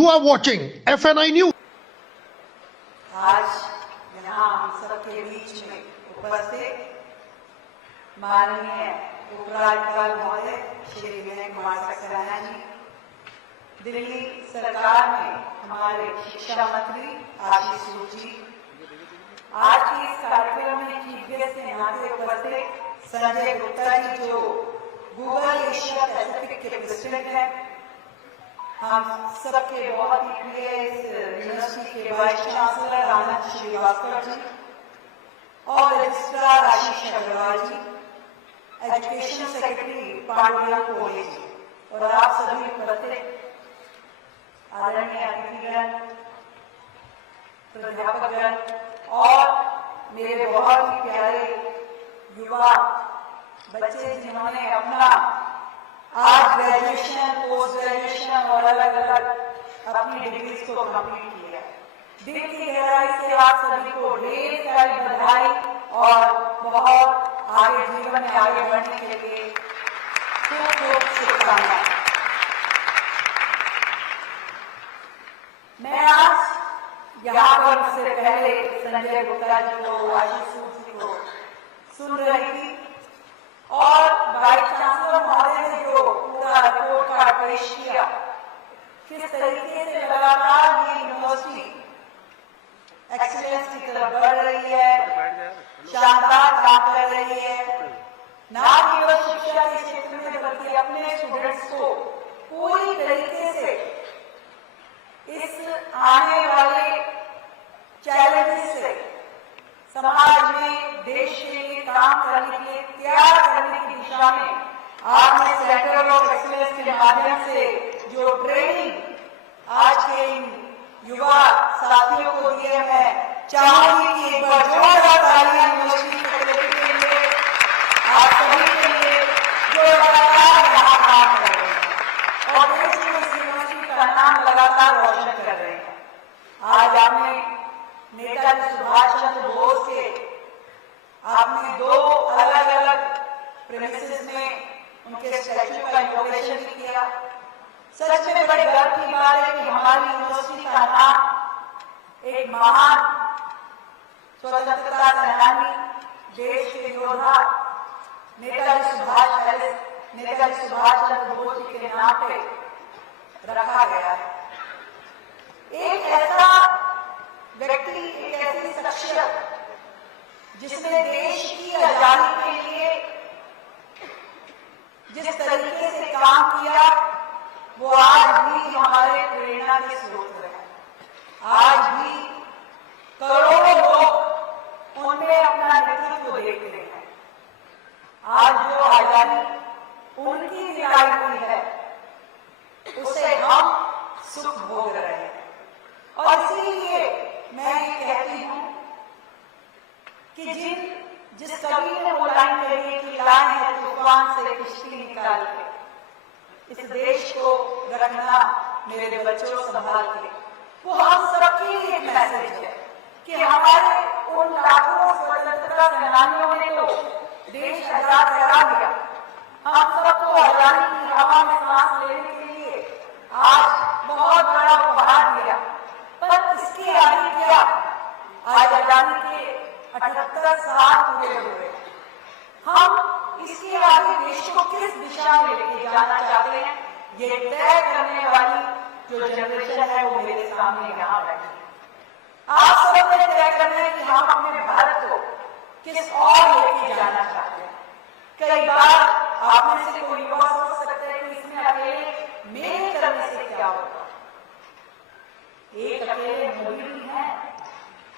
You are watching FNI News. आज यहाँ हम सबके बीच में उपस्थित माननीय उपराज्यपाल महोदय श्री विनय कुमार सक्सेना जी, दिल्ली सरकार में हमारे शिक्षा मंत्री आशीष सूद जी, आज के इस कार्यक्रम में चीफ गेस्ट के नाते उपस्थित संजय गुप्ता जी जो गूगल एशिया पैसिफिक के प्रेसिडेंट हैं, हम सबके बहुत ही प्रिय इस यूनिवर्सिटी के वाइस चांसलर आनंद श्रीवास्तव जी और रजिस्ट्रार आशीष अग्रवाल जी, एजुकेशन सेक्रेटरी पांडुरंग कोहली जी और आप सभी उपस्थित आदरणीय अतिथिगण, प्राध्यापकगण और मेरे बहुत ही प्यारे युवा बच्चे जिन्होंने अपना आज ग्रेजुएशन, पोस्ट ग्रेजुएशन और अलग अलग अपनी डिग्रीज को कंप्लीट किया। दिल की गहराई से आप सभी को ढेर सारी बधाई और बहुत आगे जीवन में आगे बढ़ने के लिए खूब खूब शुभकामनाएं। मैं आज यहाँ पर उससे पहले संजय गुप्ता जी को, आशीष सूद जी को सुन रही थी और वाइस चांसलर महोदय ने जो पूरा रिपोर्ट कार्ड पेश किया, किस तरीके से लगातार ये यूनिवर्सिटी एक्सीलेंस की तरफ बढ़ रही है, शानदार काम कर रही है, ना केवल शिक्षा के क्षेत्र में बल्कि अपने स्टूडेंट्स को पूरी तरीके से इस आने वाले चैलेंजेस से समाज में देश के लिए काम करने के लिए तैयार करने की दिशा में आपने सेंटर ऑफ एक्सीलेंस के माध्यम से जो ट्रेनिंग आज के इन युवा साथियों को दिए, मैं चाहूंगी कि एक बार जोरदार तालियां यूनिवर्सिटी के लिए, आप सभी के लिए जो लगातार यहाँ काम कर रहे हैं और देश में इस यूनिवर्सिटी का नाम लगातार रोशन कर रहे हैं। आज आपने नेताजी सुभाष चंद्र बोस के आपने दो अलग अलग प्रेमिसेस में उनके स्टैच्यू का इनॉग्रेशन भी किया। सच में बड़े गर्व की बात है कि हमारी यूनिवर्सिटी का नाम एक महान स्वतंत्रता सेनानी, देश के योद्धा नेताजी सुभाष चंद्र बोस जी के नाम पे रखा गया है। एक ऐसा व्यक्ति, एक ऐसी शख्सियत जिसने देश की आजादी के लिए जिस तरीके से काम किया, वो आज भी हमारे प्रेरणा के स्रोत है। आज भी करोड़ों लोग उनमें अपना नेतृत्व देखते हैं। आज जो आजादी उनकी दिलाई हुई है, उसे हम सुख भोग रहे हैं और इसीलिए मैं ये कहती हूँ कि जिस कवि ने वो लाइन कही कि लाए हैं तूफान से किश्ती निकाल के, इस देश को रखना मेरे बच्चों संभाल के, वो हम सबके लिए एक मैसेज है कि हमारे उन लाखों स्वतंत्रता सेनानियों ने तो देश आजाद करा दिया, हम सबको आजादी की हवा में सांस लेने के लिए आज बहुत बड़ा उपहार दिया, पर इसके आगे क्या, आज आजादी के 78 साल पूरे हुए, हम इसके आगे देश को किस दिशा में लेके जाना चाहते हैं, ये तय करने वाली जो जनरेशन है वो मेरे सामने यहाँ बैठी है। आप सब ने तय करना है कि हम अपने भारत को किस और लेके जाना चाहते हैं। कई बार आप में से कोई युवा सोच सकते हैं कि इसमें अकेले मेरे करने से क्या होगा। एक अकेले मोदी भी हैं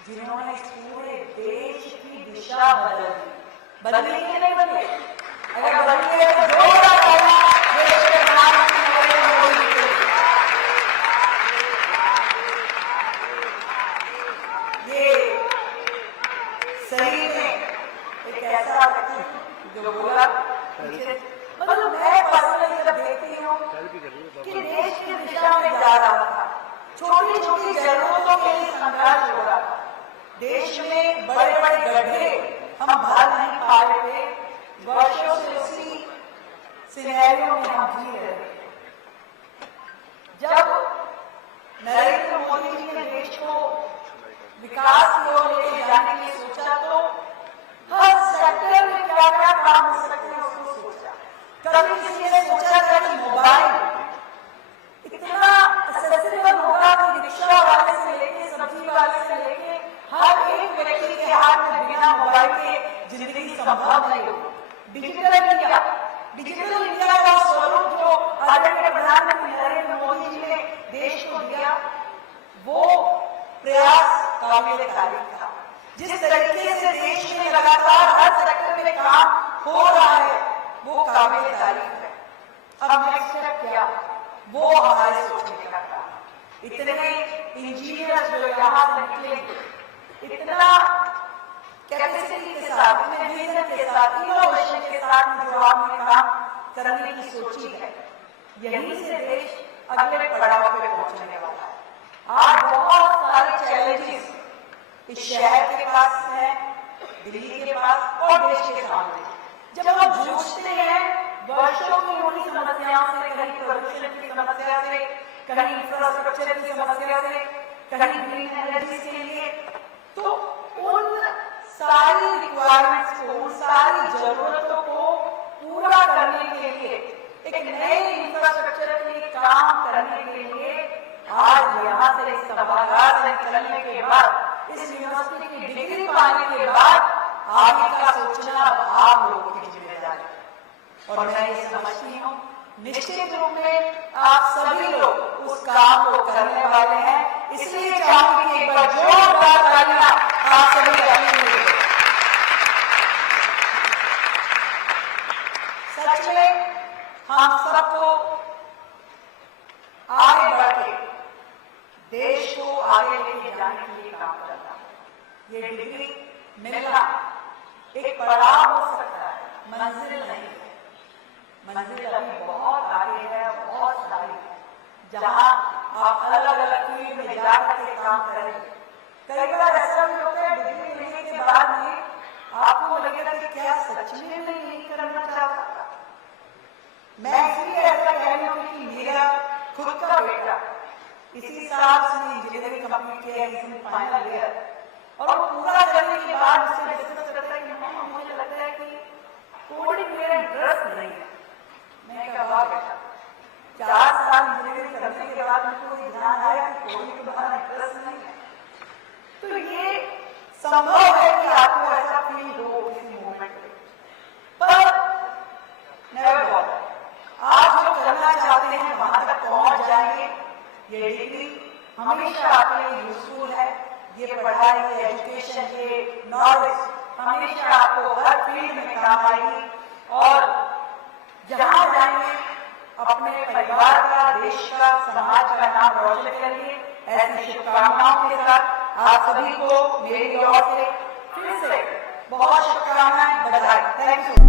जिन्होंने पूरे देश की दिशा बदली कि नहीं बदली? अगर बदली है तो जोरदार तालियां देश के प्रधानमंत्री नरेंद्र मोदी के लिए। ये सही में एक ऐसा व्यक्ति जो बोला, मतलब मैं पर्सनली जब देखती हूँ कि देश की दिशा में जा रहा था, छोटी छोटी जरूरतों के लिए संघर्ष हो रहा था, देश में बड़े बड़े गड्ढे हम भर नहीं पा रहे थे, वर्षों से उसी सिनेरियो में हम जी रहे थे। जब संभव नहीं होगी। डिजिटल इंडिया का स्वरूप जो आदरणीय प्रधानमंत्री नरेंद्र मोदी जी ने देश को दिया, वो प्रयास काबिले तारीफ था। जिस तरीके से देश में लगातार हर सेक्टर में काम हो रहा है, वो काबिले तारीफ है। अब नेक्स्ट स्टेप क्या, वो हमारे सोचने का काम। इतने इंजीनियर जो यहाँ से निकलेंगे, इतना कैपेसिटी के साथ, इतने विजन के साथ, इनोवेशन के साथ जो आपने काम करने की सोची है, यहीं से देश अगले पड़ाव पे पहुंचने वाला है। आज बहुत सारे चैलेंजेस इस शहर के पास है, दिल्ली के पास और देश के सामने। जब हम जूझते हैं वर्षों की उन्हीं समस्याओं से, कहीं प्रदूषण की समस्या से, कहीं इंफ्रास्ट्रक्चर की समस्या से, कहीं ग्रीन एनर्जी के लिए, तो उन सारी रिक्वायरमेंट्स को, उन सारी जरूरतों को पूरा करने के लिए, एक नए इंफ्रास्ट्रक्चर के लिए काम करने के लिए आज यहाँ से इस सभागार से निकलने के बाद, इस यूनिवर्सिटी की डिग्री पाने के बाद आगे का सोचना आप लोगों की जिम्मेदारी। और मैं ये समझती हूँ निश्चित रूप में आप सभी लोग उस काम को करने वाले हैं। इसलिए चाहूंगी कि एक बार जोरदार तालियां आप सभी के लिए। सच में हम सबको आगे बढ़ के देश को आगे लेके जाने के लिए काम करना है। ये डिग्री मिलना एक पड़ाव हो सकता है, मंजिल नहीं है। मंजिल अभी बहुत आगे है, बहुत सारी है, जहां आप अलग अलग फील्ड में जाकर के काम करेंगे। कई बार ऐसा भी होता है डिग्री लेने के बाद भी आपको लगेगा कि क्या सच में मैं यही करना चाहता। मैं इसलिए ऐसा कह रही हूँ कि मेरा खुद का बेटा इसी साल से इंजीनियरिंग कंप्लीट किया है, इसमें फाइनल ईयर, और वो पूरा करने के बाद उससे डिस्कस करता है कि मुझे लगता है कि कोडिंग मेरा इंटरेस्ट नहीं है। मैं कहा बेटा 4 साल इंजीनियरिंग करने के बाद मुझको ध्यान आया कि कोडिंग तो तुम्हारा इंटरेस्ट नहीं है। तो ये संभव है कि आपको ऐसा फील हो किसी मोमेंट में, पर नेवर बॉदर। आज जो करना चाहते हैं वहां तक पहुंच जाएंगे। ये डिग्री हमेशा आपके लिए यूजफुल है। ये पढ़ाई, ये एजुकेशन, ये नॉलेज हमेशा आपको हर फील्ड में काम आएगी। और जहां जाएंगे अपने परिवार का, देश का, समाज का नाम रोशन करेंगे। ऐसी शुभकामनाओं के साथ आप सभी को मेरी ओर से फिर से बहुत शुभकामनाएं, बधाई। Thank you.